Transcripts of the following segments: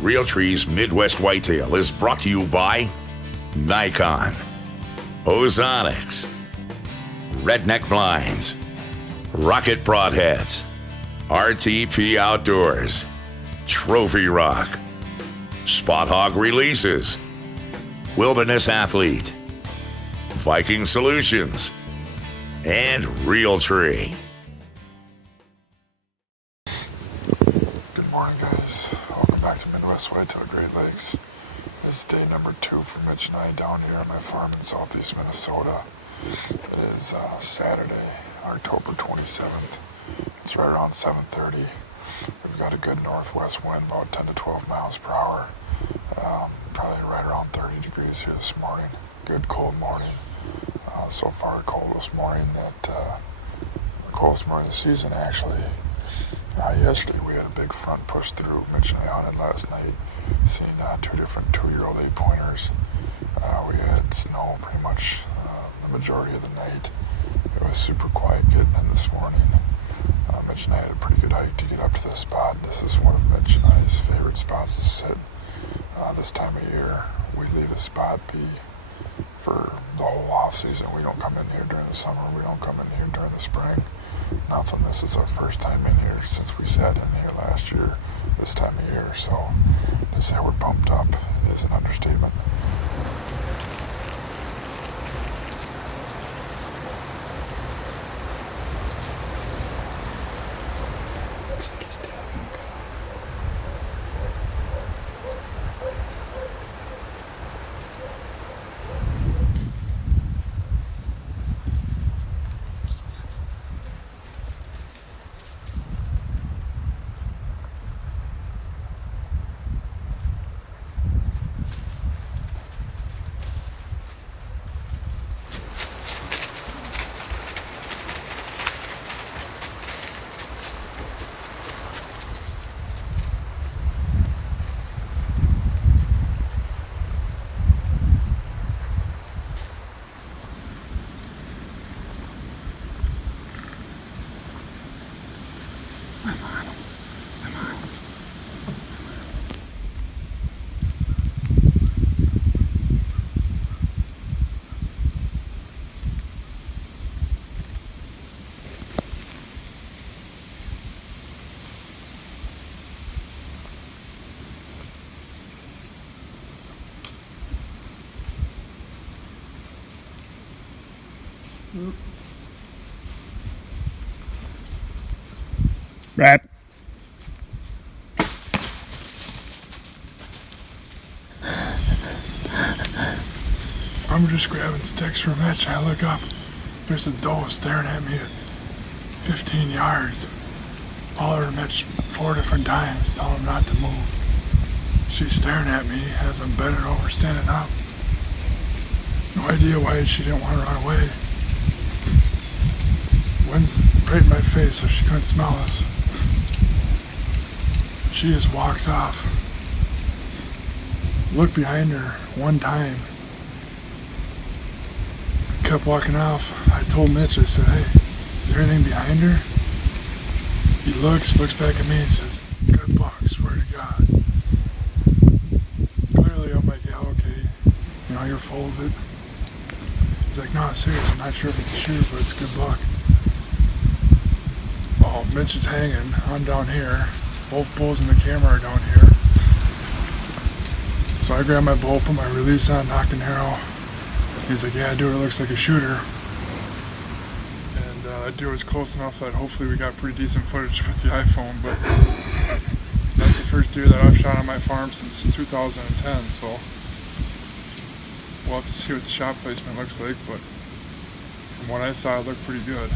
Realtree's Midwest Whitetail is brought to you by Nikon, Ozonics, Redneck Blinds, Rocket Broadheads, RTP Outdoors, Trophy Rock, Spot Hog Releases, Wilderness Athlete, Viking Solutions, and Realtree. Good morning, guys. Welcome back to Midwest Whitetail Great Lakes. This is day number 2 for Mitch and I down here on my farm in southeast Minnesota. It is Saturday, October 27th. It's right around 7:30. We've got a good northwest wind, about 10 to 12 miles per hour. Probably right around 30 degrees here this morning. Good cold morning. So far the coldest morning of the season, actually. Yesterday we had a big front push through. Mitch and I hunted last night, seeing 2 different 2-year-old 8-pointers. We had snow pretty much the majority of the night. It was super quiet getting in this morning. Mitch and I had a pretty good hike to get up to this spot. This is one of Mitch and I's favorite spots to sit this time of year. We leave the spot be for the whole off season. We don't come in here during the summer. We don't come in here during the spring. Nothing. This is our first time in here since we sat in here last year, this time of year. So to say we're pumped up is an understatement. Looks like his tail won't cut off. Rat. I'm just grabbing sticks from Mitch. I look up. There's a doe staring at me at 15 yards. Holler at Mitch 4 different times, tell him not to move. She's staring at me as I'm bending over, standing up. No idea why she didn't want to run away. Wind's right in my face, so she couldn't smell us. She just walks off. Looked behind her one time. Kept walking off. I told Mitch, I said, hey, is there anything behind her? He looks back at me and says, good buck, swear to God. Clearly I'm like, yeah, okay. You know, you're full of it. He's like, no, serious, I'm not sure if it's a shooter, but it's a good buck. Well, Mitch is hanging. I'm down here. Both bulls in the camera are down here. So I grab my bow, put my release on, knock an arrow. He's like, yeah, dude, it looks like a shooter. And that deer was close enough that hopefully we got pretty decent footage with the iPhone, but that's the first deer that I've shot on my farm since 2010, so we'll have to see what the shot placement looks like, but from what I saw, it looked pretty good.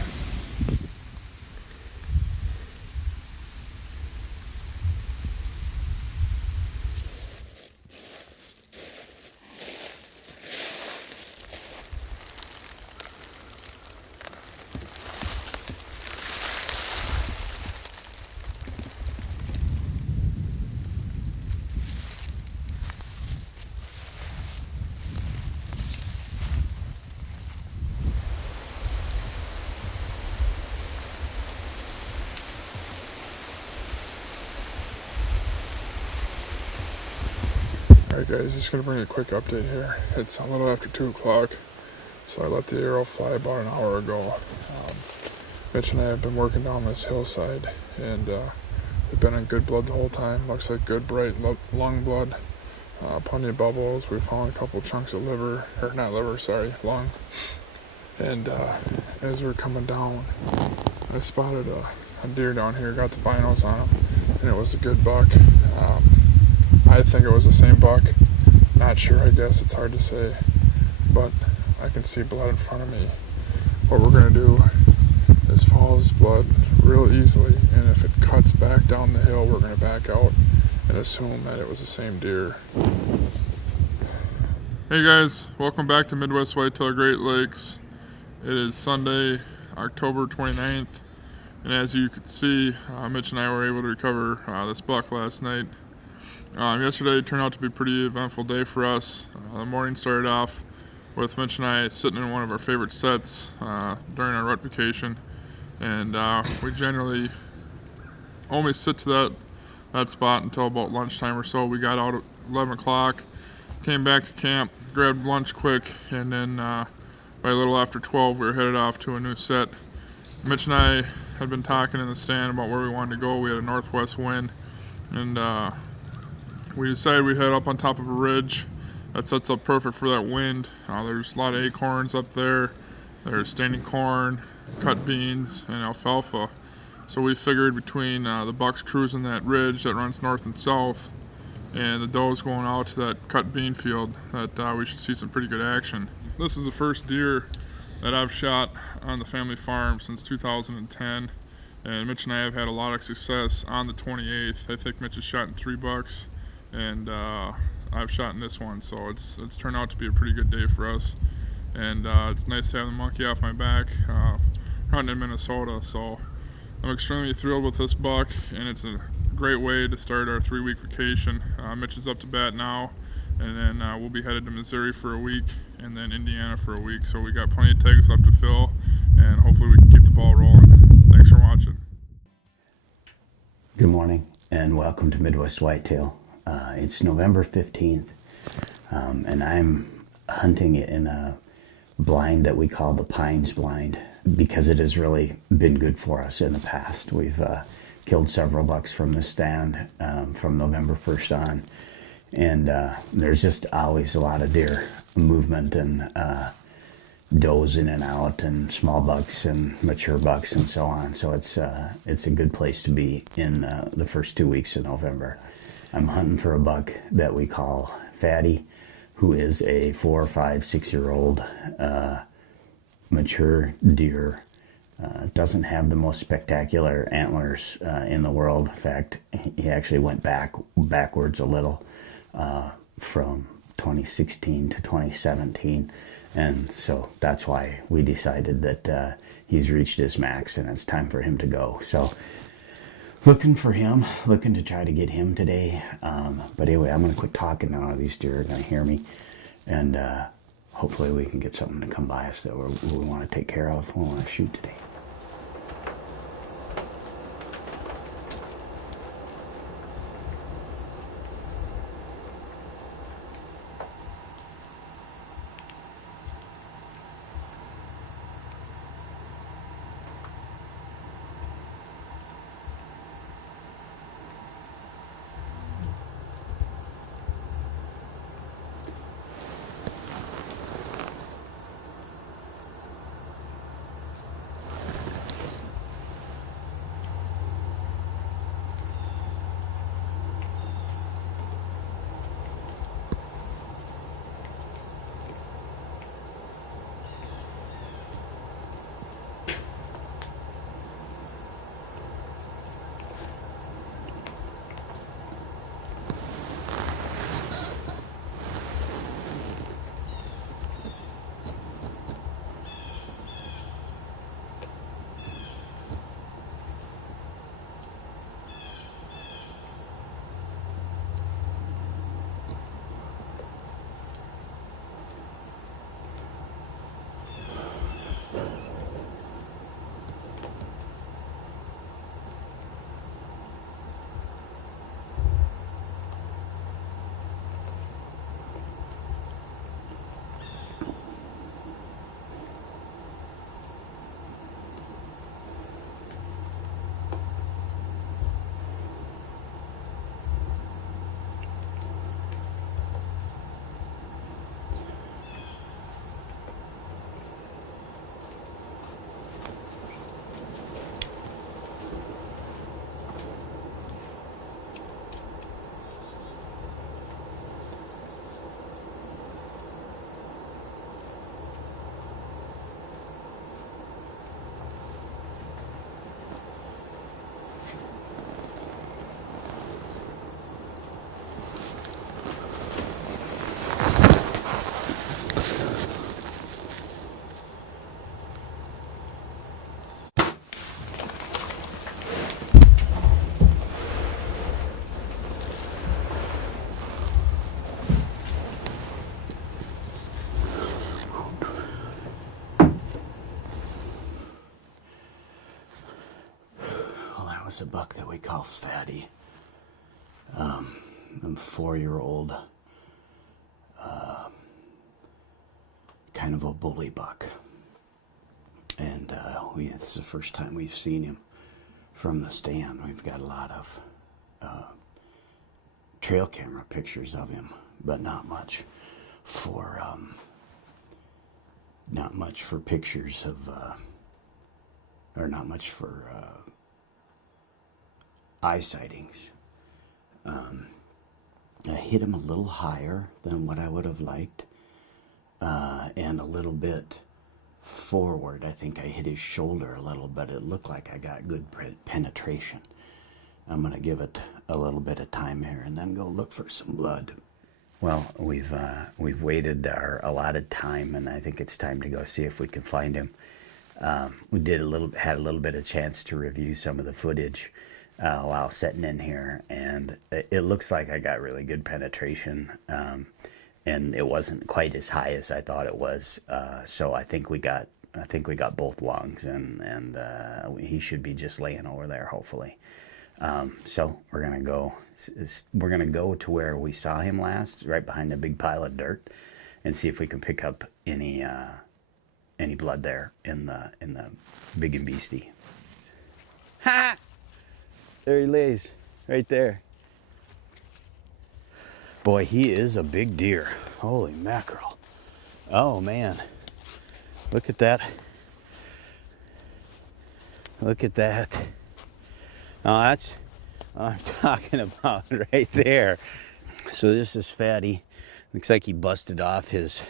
Alright guys, just going to bring you a quick update here. It's a little after 2 o'clock, so I let the arrow fly about an hour ago. Mitch and I have been working down this hillside, and we've been in good blood the whole time. Looks like good bright lung blood, plenty of bubbles. We found a couple chunks of lung. And as we're coming down, I spotted a deer down here, got the binos on him, and it was a good buck. I think it was the same buck. Not sure, I guess. It's hard to say. But I can see blood in front of me. What we're going to do is follow this blood real easily, and if it cuts back down the hill, we're going to back out and assume that it was the same deer. Hey guys, welcome back to Midwest Whitetail Great Lakes. It is Sunday, October 29th, and as you could see, Mitch and I were able to recover this buck last night. Yesterday turned out to be a pretty eventful day for us. The morning started off with Mitch and I sitting in one of our favorite sets during our rut vacation, and we generally only sit to that spot until about lunchtime or so. We got out at 11 o'clock, came back to camp, grabbed lunch quick, and then by a little after 12 we were headed off to a new set. Mitch and I had been talking in the stand about where we wanted to go. We had a northwest wind, and we decided we'd head up on top of a ridge that sets up perfect for that wind. There's a lot of acorns up there. There's standing corn, cut beans, and alfalfa. So we figured between the bucks cruising that ridge that runs north and south and the does going out to that cut bean field that we should see some pretty good action. This is the first deer that I've shot on the family farm since 2010, and Mitch and I have had a lot of success on the 28th. I think Mitch has shot in 3 bucks, and I've shot in this one, so it's turned out to be a pretty good day for us. And it's nice to have the monkey off my back hunting in Minnesota, so I'm extremely thrilled with this buck, and it's a great way to start our 3-week vacation. Mitch is up to bat now, and then we'll be headed to Missouri for a week and then Indiana for a week, so we got plenty of tags left to fill, and hopefully we can keep the ball rolling. Thanks for watching. Good morning and welcome to Midwest Whitetail. It's November 15th, and I'm hunting in a blind that we call the Pines blind because it has really been good for us in the past. We've killed several bucks from the stand from November 1st on, and there's just always a lot of deer movement and does in and out, and small bucks and mature bucks and so on. So it's a good place to be in the first 2 weeks of November. I'm hunting for a buck that we call Fatty, who is a 4, 5, 6-year-old mature deer. Doesn't have the most spectacular antlers in the world. In fact, he actually went backwards a little from 2016 to 2017, and so that's why we decided that he's reached his max and it's time for him to go. So looking for him, looking to try to get him today. But anyway, I'm going to quit talking now. These deer are going to hear me, and hopefully we can get something to come by us that we want to take care of, we want to shoot today. a buck that we call Fatty. A 4-year-old, kind of a bully buck. And this is the first time we've seen him from the stand. We've got a lot of trail camera pictures of him, but not much for pictures of, or not much for eye sightings. I hit him a little higher than what I would have liked, and a little bit forward. I think I hit his shoulder a little, but it looked like I got good penetration. I'm going to give it a little bit of time here and then go look for some blood. Well, we've waited our allotted time, and I think it's time to go see if we can find him. We had a little bit of chance to review some of the footage while sitting in here, and it looks like I got really good penetration, and it wasn't quite as high as I thought it was. So I think we got both lungs, and he should be just laying over there, hopefully. So we're gonna go to where we saw him last, right behind a big pile of dirt, and see if we can pick up any blood there in the big and beastie. Ha! There he lays, right there. Boy, he is a big deer. Holy mackerel! Oh man, look at that! Look at that! Oh, that's what I'm talking about right there. So this is Fatty. Looks like he busted off his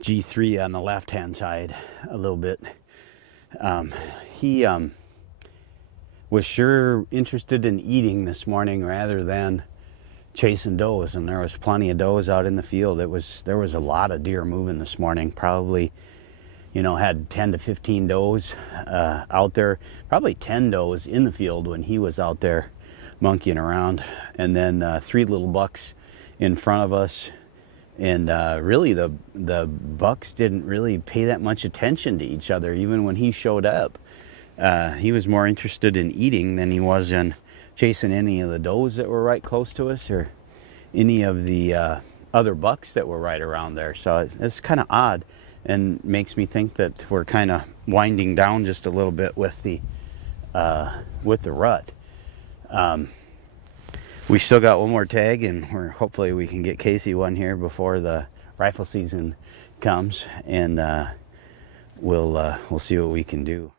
G3 on the left-hand side a little bit. He was sure interested in eating this morning rather than chasing does, and there was plenty of does out in the field. There was a lot of deer moving this morning. Probably, had 10 to 15 does out there, probably 10 does in the field when he was out there monkeying around, and then 3 little bucks in front of us. And really the bucks didn't really pay that much attention to each other even when he showed up. He was more interested in eating than he was in chasing any of the does that were right close to us, or any of the other bucks that were right around there. So it's kind of odd, and makes me think that we're kind of winding down just a little bit with the rut. We still got one more tag, and hopefully we can get Casey one here before the rifle season comes, and we'll see what we can do.